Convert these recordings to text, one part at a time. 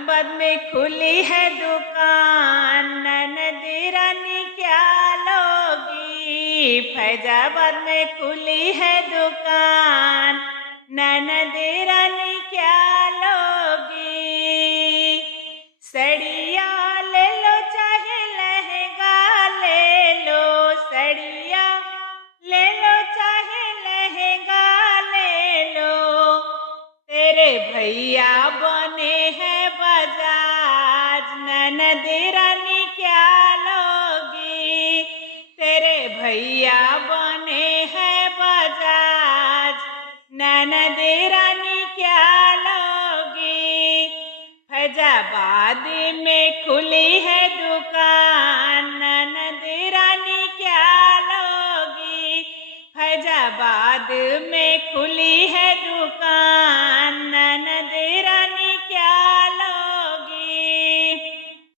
फैजाबाद में खुली है दुकान, ननद रानी क्या लोगी। फैजाबाद में खुली है दुकान, ननद रानी क्या लोगी। सड़िया ले लो चाहे लहंगा ले लो, सड़िया ले लो चाहे लहंगा ले लो। तेरे भैया बने हैं बजाज, ननद रानी क्या लोगी। तेरे भैया बने हैं बजाज, ननद रानी क्या लोगी। फैजाबाद में खुली है दुकान, ननद रानी क्या लोगी। फैजाबाद में खुली है दुकान, ननद रानी क्या लोगी।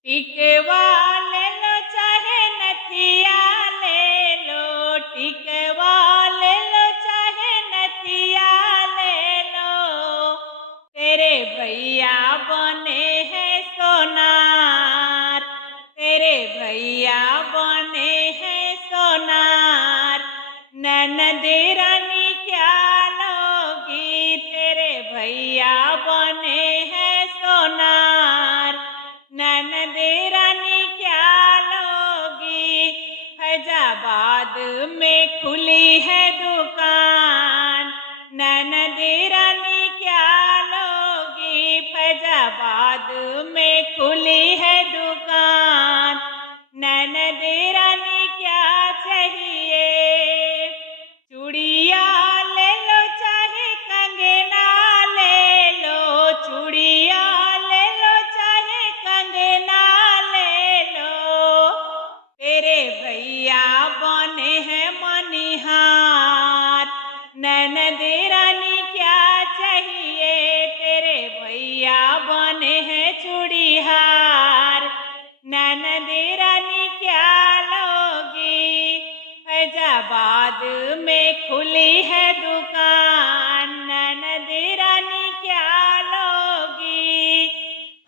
टिकवा ले लो चाहे नथिया ले लो, टिकवा ले लो चाहे नथिया ले लो। तेरे भैया बने हैं सोनार, तेरे भैया बने हैं सोनार, ननद रानी क्या लोगी। तेरे भैया बने हैं सोनार, ननद रानी क्या लोगी। फैजाबाद में खुली है दुकान, ननद रानी क्या लोगी। फैजाबाद में खुली है दुकान, ननद रानी क्या चाहिए। चूड़िया ले लो चाहे कंगना ले लो, चूड़िया ले लो चाहे कंगना ले लो। तेरे भैया बने हैं मनिहार, ननद रानी क्या चाहिए। तेरे भैया बने हैं चूड़ीहार, ननद रानी क्या लोगी। फैजाबाद में खुली है दुकान, ननद रानी क्या लोगी।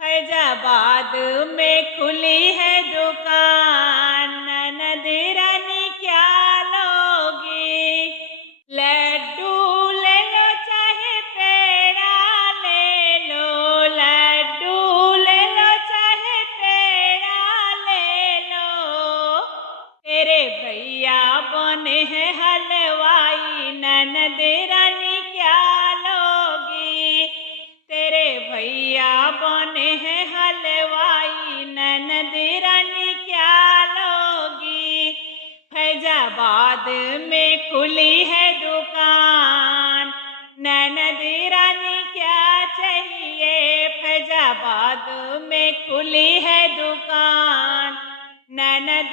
फैजाबाद में खुली है दुकान, ननद रानी क्या लोगी। लड्डू ले लो चाहे पेड़ा ले लो, लड्डू ले लो चाहे पेड़ा ले लो। तेरे भैया बने हैं हलवाई, ननद रानी क्या लोगी। तेरे भैया बने हैं हलवाई, ननद रानी क्या लोगी। फैजाबाद में खुली है दुकान, ननद रानी क्या चाहिए। फैजाबाद में खुली है दुकान, ननद